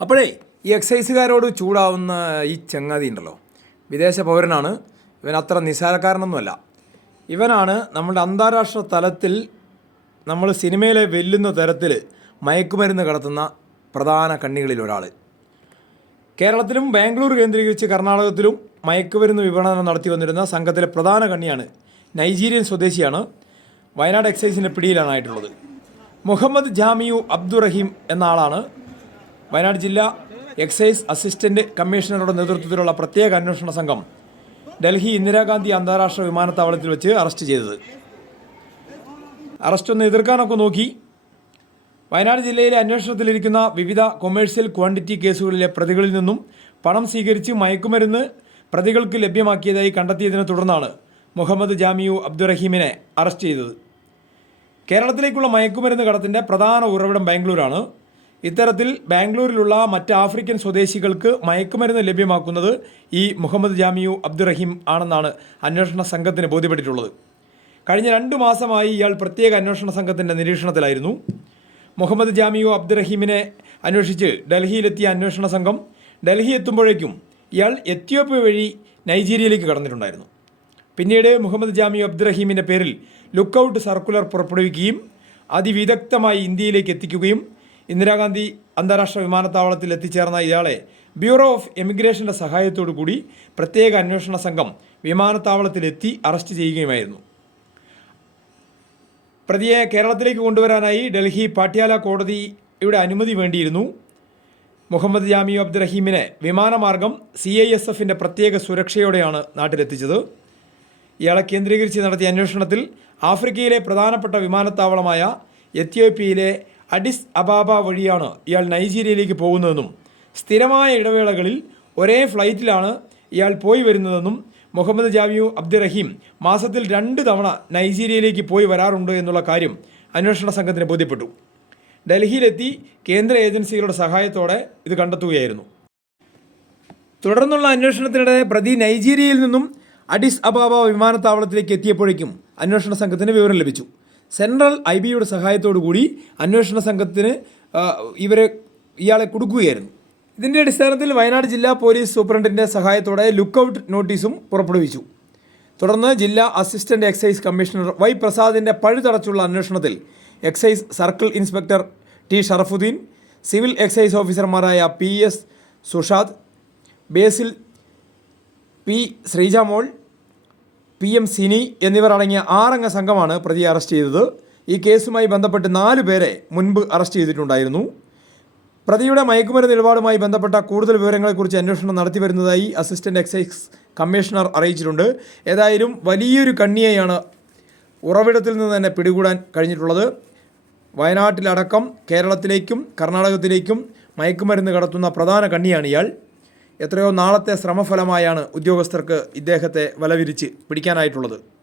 അപ്പോഴേ ഈ എക്സൈസുകാരോട് ചൂടാവുന്ന ഈ ചങ്ങാതി ഉണ്ടല്ലോ വിദേശ പൗരനാണ്. ഇവൻ അത്ര നിസ്സാരക്കാരനൊന്നുമല്ല. ഇവനാണ് നമ്മുടെ അന്താരാഷ്ട്ര തലത്തിൽ നമ്മൾ സിനിമയിലെ വെല്ലുന്ന തരത്തിൽ മയക്കുമരുന്ന് കടത്തുന്ന പ്രധാന കണ്ണികളിൽ ഒരാൾ കേരളത്തിലും ബാംഗ്ലൂർ കേന്ദ്രീകരിച്ച് കർണാടകത്തിലും മയക്കുമരുന്ന് വിപണനം നടത്തി വന്നിരുന്ന സംഘത്തിലെ പ്രധാന കണ്ണിയാണ് നൈജീരിയൻ സ്വദേശിയാണ്. വയനാട് എക്സൈസിന്റെ പിടിയിലാണായിട്ടുള്ളത്. മുഹമ്മദ് ജാമിയു അബ്ദുറഹീം എന്ന ആളാണ്. വയനാട് ജില്ലാ എക്സൈസ് അസിസ്റ്റന്റ് കമ്മീഷണറുടെ നേതൃത്വത്തിലുള്ള പ്രത്യേക അന്വേഷണ സംഘം ഡൽഹി ഇന്ദിരാഗാന്ധി അന്താരാഷ്ട്ര വിമാനത്താവളത്തിൽ വെച്ച് അറസ്റ്റ് ചെയ്തത്. അറസ്റ്റ് ഒന്ന് എതിർക്കാനൊക്കെ നോക്കി. വയനാട് ജില്ലയിലെ അന്വേഷണത്തിലിരിക്കുന്ന വിവിധ കൊമേഴ്സ്യൽ ക്വാണ്ടിറ്റി കേസുകളിലെ പ്രതികളിൽ നിന്നും പണം സ്വീകരിച്ച് മയക്കുമരുന്ന് പ്രതികൾക്ക് ലഭ്യമാക്കിയതായി കണ്ടെത്തിയതിനെ തുടർന്നാണ് മുഹമ്മദ് ജാമിയു അബ്ദുറഹീമിനെ അറസ്റ്റ് ചെയ്തത്. കേരളത്തിലേക്കുള്ള മയക്കുമരുന്ന് കടത്തിന്റെ പ്രധാന ഉറവിടം ബാംഗ്ലൂരാണ്. ഇത്തരത്തിൽ ബാംഗ്ലൂരിലുള്ള മറ്റ് ആഫ്രിക്കൻ സ്വദേശികൾക്ക് മയക്കുമരുന്ന് ലഭ്യമാക്കുന്നത് ഈ മുഹമ്മദ് ജാമിയു അബ്ദുറഹീം ആണെന്നാണ് അന്വേഷണ സംഘത്തിന് ബോധ്യപ്പെട്ടിട്ടുള്ളത്. കഴിഞ്ഞ രണ്ട് മാസമായി ഇയാൾ പ്രത്യേക അന്വേഷണ സംഘത്തിന്റെ നിരീക്ഷണത്തിലായിരുന്നു. മുഹമ്മദ് ജാമിയു അബ്ദുറഹീമിനെ അന്വേഷിച്ച് ഡൽഹിയിലെത്തിയ അന്വേഷണ സംഘം ഡൽഹി എത്തുമ്പോഴേക്കും ഇയാൾ എത്യോപ്യ വഴി നൈജീരിയയിലേക്ക് കടന്നിട്ടുണ്ടായിരുന്നു. പിന്നീട് മുഹമ്മദ് ജാമി അബ്ദുറഹീമിന്റെ പേരിൽ ലുക്കൌട്ട് സർക്കുലർ പുറപ്പെടുവിക്കുകയും അതിവിദഗ്ധമായി ഇന്ത്യയിലേക്ക് എത്തിക്കുകയും ഇന്ദിരാഗാന്ധി അന്താരാഷ്ട്ര വിമാനത്താവളത്തിൽ എത്തിച്ചേർന്ന ഇയാളെ ബ്യൂറോ ഓഫ് എമിഗ്രേഷന്റെ സഹായത്തോടു കൂടി പ്രത്യേക അന്വേഷണ സംഘം വിമാനത്താവളത്തിലെത്തി അറസ്റ്റ് ചെയ്യുകയുമായിരുന്നു. പ്രതിയെ കേരളത്തിലേക്ക് കൊണ്ടുവരാനായി ഡൽഹി പാട്യാല കോടതിയുടെ അനുമതി വേണ്ടിയിരുന്നു. മുഹമ്മദ് ജാമിയു അബ്ദുറഹീമിനെ വിമാനമാർഗം സി ഐ എസ് എഫിന്റെ പ്രത്യേക സുരക്ഷയോടെയാണ് നാട്ടിലെത്തിച്ചത്. ഇയാളെ കേന്ദ്രീകരിച്ച് നടത്തിയ അന്വേഷണത്തിൽ ആഫ്രിക്കയിലെ പ്രധാനപ്പെട്ട വിമാനത്താവളമായ എത്യോപ്യയിലെ അഡിസ് അബാബ വഴിയാണ് ഇയാൾ നൈജീരിയയിലേക്ക് പോകുന്നതെന്നും സ്ഥിരമായ ഇടവേളകളിൽ ഒരേ ഫ്ലൈറ്റിലാണ് ഇയാൾ പോയി വരുന്നതെന്നും മുഹമ്മദ് ജാമിയു അബ്ദുറഹീം മാസത്തിൽ രണ്ട് തവണ നൈജീരിയയിലേക്ക് പോയി വരാറുണ്ട് എന്നുള്ള കാര്യം അന്വേഷണ സംഘത്തിന് ബോധ്യപ്പെട്ടു. ഡൽഹിയിലെത്തി കേന്ദ്ര ഏജൻസികളുടെ സഹായത്തോടെ ഇത് കണ്ടെത്തുകയായിരുന്നു. തുടർന്നുള്ള അന്വേഷണത്തിനിടെ പ്രതി നൈജീരിയയിൽ നിന്നും അഡിസ് അബാബ വിമാനത്താവളത്തിലേക്ക് എത്തിയപ്പോഴേക്കും അന്വേഷണ സംഘത്തിന് വിവരം ലഭിച്ചു. സെൻട്രൽ ഐ ബിയുടെ സഹായത്തോടു കൂടി അന്വേഷണ സംഘത്തിന് ഇവരെ ഇയാളെ കൊടുക്കുകയായിരുന്നു. ഇതിന്റെ അടിസ്ഥാനത്തിൽ വയനാട് ജില്ലാ പോലീസ് സൂപ്രണ്ടിന്റെ സഹായത്തോടെ ലുക്കൌട്ട് നോട്ടീസും പുറപ്പെടുവിച്ചു. തുടർന്ന് ജില്ലാ അസിസ്റ്റന്റ് എക്സൈസ് കമ്മീഷണർ വൈ പ്രസാദിന്റെ പഴുതടച്ചുള്ള അന്വേഷണത്തിൽ excise circle inspector T Sharafuddin civil excise ഓഫീസർമാരായ P S Sushad Basil P Sreejamol P M Sini എന്നിവർ അടങ്ങിയ ആറംഗ സംഘമാണ് പ്രതിയെ അറസ്റ്റ് ചെയ്തത്. ഈ കേസുമായി ബന്ധപ്പെട്ട് നാലു പേരെ മുൻപ് അറസ്റ്റ് ചെയ്തിട്ടുണ്ടായിരുന്നു. പ്രതിയുടെ മയക്കുമരുന്ന് ഇടപാടുമായി ബന്ധപ്പെട്ട കൂടുതൽ വിവരങ്ങളെക്കുറിച്ച് അന്വേഷണം നടത്തി വരുന്നതായി അസിസ്റ്റന്റ് എക്സൈസ് കമ്മീഷണർ അറിയിച്ചിട്ടുണ്ട്. ഏതായാലും വലിയൊരു കണ്ണിയെയാണ് ഉറവിടത്തിൽ നിന്ന് തന്നെ പിടികൂടാൻ കഴിഞ്ഞിട്ടുള്ളത്. വയനാട്ടിലടക്കം കേരളത്തിലേക്കും കർണാടകത്തിലേക്കും മയക്കുമരുന്ന് കടത്തുന്ന പ്രധാന കണ്ണിയാണ് ഇയാൾ. എത്രയോ നാളത്തെ ശ്രമഫലമായാണ് ഉദ്യോഗസ്ഥർക്ക് ഇദ്ദേഹത്തെ വലവിരിച്ച് പിടിക്കാനായിട്ടുള്ളത്.